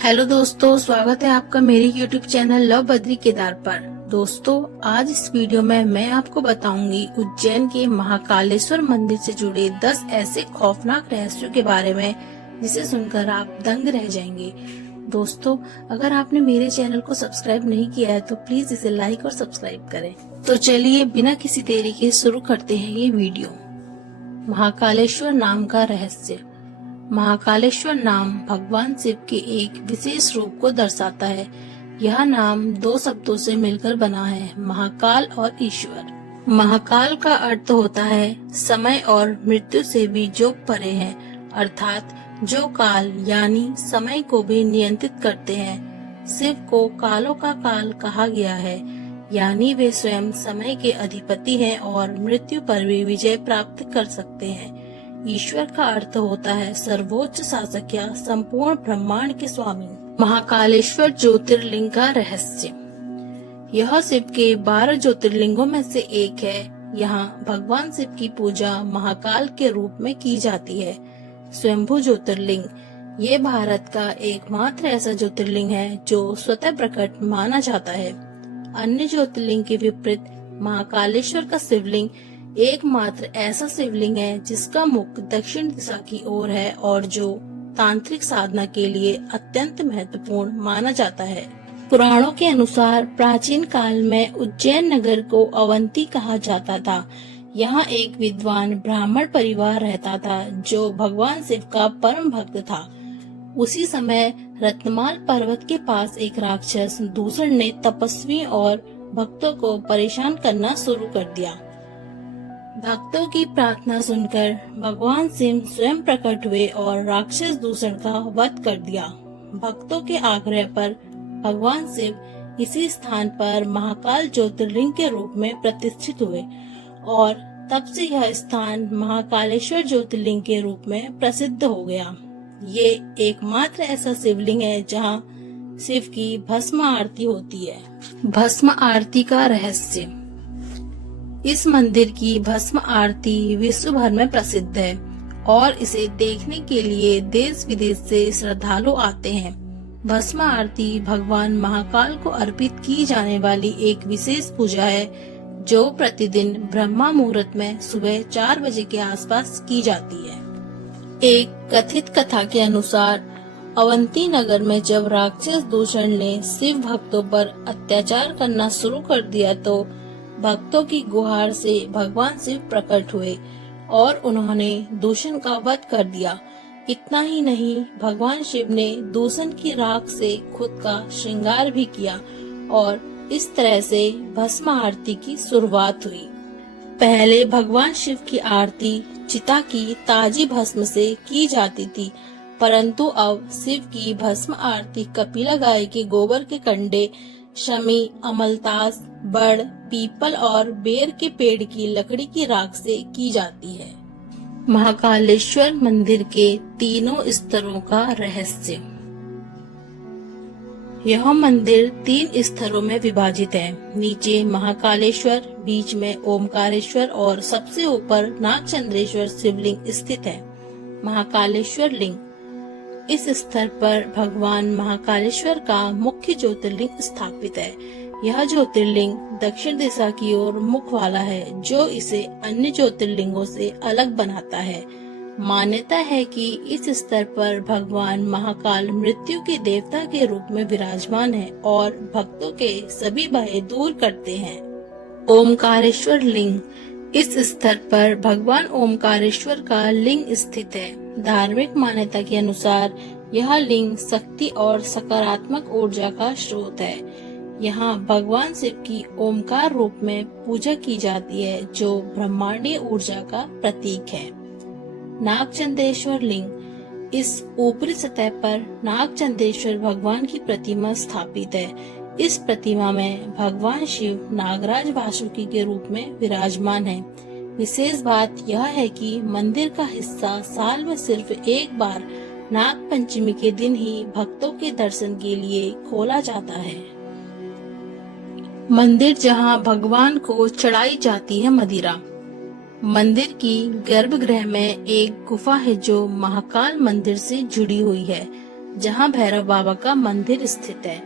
Hello दोस्तों, स्वागत है आपका मेरे YouTube channel love Badri Kedar पर। दोस्तों, आज इस वीडियो में मैं आपको बताऊंगी उज्जैन के महाकालेश्वर मंदिर से जुड़े 10 ऐसे खौफनाक रहस्यों के बारे में जिसे सुनकर आप दंग रह जाएंगे। दोस्तों, अगर आपने मेरे चैनल को सब्सक्राइब नहीं किया है तो प्लीज इसे लाइक और सब्सक्राइब करें। तो चलिए बिना किसी देरी के शुरू करते हैं ये वीडियो। महाकालेश्वर नाम का रहस्य। महाकालेश्वर नाम भगवान शिव के एक विशेष रूप को दर्शाता है। यह नाम दो शब्दों से मिलकर बना है, महाकाल और ईश्वर। महाकाल का अर्थ होता है समय और मृत्यु से भी जो परे है, अर्थात जो काल यानी समय को भी नियंत्रित करते हैं। शिव को कालों का काल कहा गया है, यानी वे स्वयं समय के अधिपति हैं और मृत्यु पर भी विजय प्राप्त कर सकते हैं। ईश्वर का अर्थ होता है सर्वोच्च शासक या संपूर्ण ब्रह्मांड के स्वामी। महाकालेश्वर ज्योतिर्लिंग का रहस्य। यह शिव के 12 ज्योतिर्लिंगों में से एक है। यहाँ भगवान शिव की पूजा महाकाल के रूप में की जाती है। स्वयंभू ज्योतिर्लिंग ये भारत का एकमात्र ऐसा ज्योतिर्लिंग है जो स्वतः प्रकट माना जाता है। अन्य ज्योतिर्लिंग के विपरीत महाकालेश्वर का शिवलिंग एकमात्र ऐसा शिवलिंग है जिसका मुख दक्षिण दिशा की ओर है और जो तांत्रिक साधना के लिए अत्यंत महत्वपूर्ण माना जाता है। पुराणों के अनुसार प्राचीन काल में उज्जैन नगर को अवंती कहा जाता था। यहाँ एक विद्वान ब्राह्मण परिवार रहता था जो भगवान शिव का परम भक्त था। उसी समय रत्नमाल पर्वत के पास एक राक्षस दूषण ने तपस्वी और भक्तों को परेशान करना शुरू कर दिया। भक्तों की प्रार्थना सुनकर भगवान शिव स्वयं प्रकट हुए और राक्षस दूषण का वध कर दिया। भक्तों के आग्रह पर भगवान शिव इसी स्थान पर महाकाल ज्योतिर्लिंग के रूप में प्रतिष्ठित हुए और तब से यह स्थान महाकालेश्वर ज्योतिर्लिंग के रूप में प्रसिद्ध हो गया। ये एकमात्र ऐसा शिवलिंग है जहाँ शिव की भस्म आरती होती है। भस्म आरती का रहस्य। इस मंदिर की भस्म आरती विश्व भर में प्रसिद्ध है और इसे देखने के लिए देश विदेश से श्रद्धालु आते हैं। भस्म आरती भगवान महाकाल को अर्पित की जाने वाली एक विशेष पूजा है जो प्रतिदिन ब्रह्मा मुहूर्त में सुबह 4 बजे के आसपास की जाती है। एक कथित कथा के अनुसार अवंती नगर में जब राक्षस दूषण ने शिव भक्तों पर अत्याचार करना शुरू कर दिया तो भक्तों की गुहार से भगवान शिव प्रकट हुए और उन्होंने दूषण का वध कर दिया। इतना ही नहीं, भगवान शिव ने दूषण की राख से खुद का श्रृंगार भी किया और इस तरह से भस्म आरती की शुरुआत हुई। पहले भगवान शिव की आरती चिता की ताजी भस्म से की जाती थी, परंतु अब शिव की भस्म आरती कपिला गाय के गोबर के कंडे, शमी, अमलतास, बड़, पीपल और बेर के पेड़ की लकड़ी की राख से की जाती है। महाकालेश्वर मंदिर के तीनों स्तरों का रहस्य। यह मंदिर 3 स्तरों में विभाजित है। नीचे महाकालेश्वर, बीच में ओमकारेश्वर और सबसे ऊपर नागचंद्रेश्वर शिवलिंग स्थित है। महाकालेश्वर लिंग। इस स्तर पर भगवान महाकालेश्वर का मुख्य ज्योतिर्लिंग स्थापित है। यह ज्योतिर्लिंग दक्षिण दिशा की ओर मुख वाला है जो इसे अन्य ज्योतिर्लिंगों से अलग बनाता है। मान्यता है कि इस स्तर पर भगवान महाकाल मृत्यु के देवता के रूप में विराजमान है और भक्तों के सभी भय दूर करते हैं। ओमकारेश्वर लिंग। इस स्तर पर भगवान ओमकारेश्वर का लिंग स्थित है। धार्मिक मान्यता के अनुसार यह लिंग शक्ति और सकारात्मक ऊर्जा का स्रोत है। यहाँ भगवान शिव की ओमकार रूप में पूजा की जाती है जो ब्रह्मांडीय ऊर्जा का प्रतीक है। नागचंद्रेश्वर लिंग। इस ऊपरी सतह पर नागचंद्रेश्वर भगवान की प्रतिमा स्थापित है। इस प्रतिमा में भगवान शिव नागराज वासुकी के रूप में विराजमान है। विशेष बात यह है कि मंदिर का हिस्सा साल में सिर्फ एक बार नाग पंचमी के दिन ही भक्तों के दर्शन के लिए खोला जाता है। मंदिर जहां भगवान को चढ़ाई जाती है मदिरा। मंदिर की गर्भगृह में एक गुफा है जो महाकाल मंदिर से जुड़ी हुई है। जहां भैरव बाबा का मंदिर स्थित है।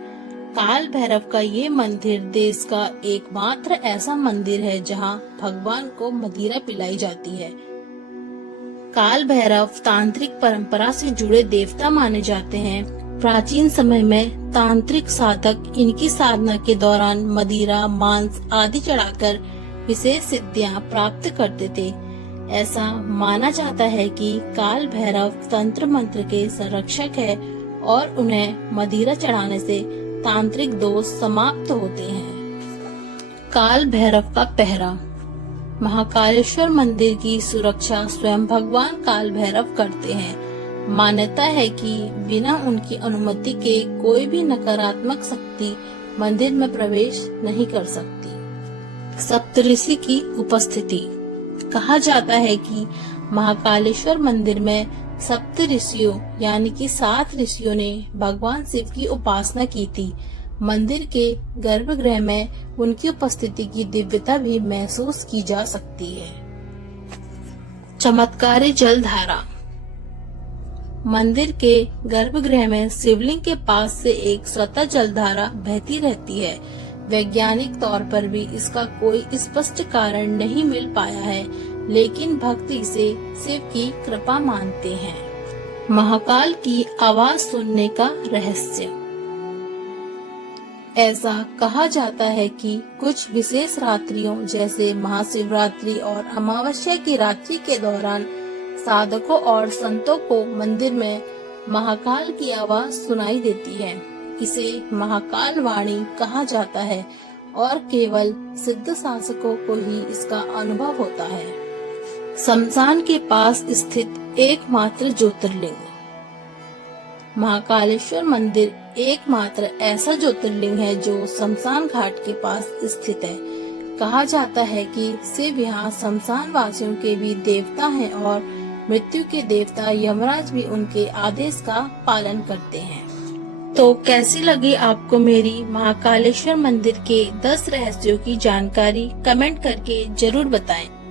काल भैरव का ये मंदिर देश का एकमात्र ऐसा मंदिर है जहां भगवान को मदिरा पिलाई जाती है। काल भैरव तांत्रिक परंपरा से जुड़े देवता माने जाते हैं। प्राचीन समय में तांत्रिक साधक इनकी साधना के दौरान मदिरा, मांस आदि चढ़ाकर विशेष सिद्धियां प्राप्त करते थे। ऐसा माना जाता है कि काल भैरव तंत्र मंत्र के संरक्षक है और उन्हें मदिरा चढ़ाने से तांत्रिक दोष समाप्त होते हैं। काल भैरव का पहरा। महाकालेश्वर मंदिर की सुरक्षा स्वयं भगवान काल भैरव करते हैं। मान्यता है कि बिना उनकी अनुमति के कोई भी नकारात्मक शक्ति मंदिर में प्रवेश नहीं कर सकती। सप्तऋषि की उपस्थिति। कहा जाता है कि महाकालेश्वर मंदिर में सप्त ऋषियों यानी कि 7 ऋषियों ने भगवान शिव की उपासना की थी। मंदिर के गर्भगृह में उनकी उपस्थिति की दिव्यता भी महसूस की जा सकती है। चमत्कारी जलधारा। मंदिर के गर्भगृह में शिवलिंग के पास से एक स्वतः जलधारा बहती रहती है। वैज्ञानिक तौर पर भी इसका कोई स्पष्ट कारण नहीं मिल पाया है, लेकिन भक्त इसे शिव की कृपा मानते हैं। महाकाल की आवाज सुनने का रहस्य। ऐसा कहा जाता है कि कुछ विशेष रात्रियों जैसे महाशिवरात्रि और अमावस्या की रात्रि के दौरान साधकों और संतों को मंदिर में महाकाल की आवाज सुनाई देती है। इसे महाकाल वाणी कहा जाता है और केवल सिद्ध शासकों को ही इसका अनुभव होता है। शमशान के पास स्थित एकमात्र ज्योतिर्लिंग। महाकालेश्वर मंदिर एकमात्र ऐसा ज्योतिर्लिंग है जो शमशान घाट के पास स्थित है। कहा जाता है कि शिव यहाँ शमशान वासियों के भी देवता हैं और मृत्यु के देवता यमराज भी उनके आदेश का पालन करते हैं। तो कैसी लगी आपको मेरी महाकालेश्वर मंदिर के 10 रहस्यों की जानकारी? कमेंट करके जरूर बताएं।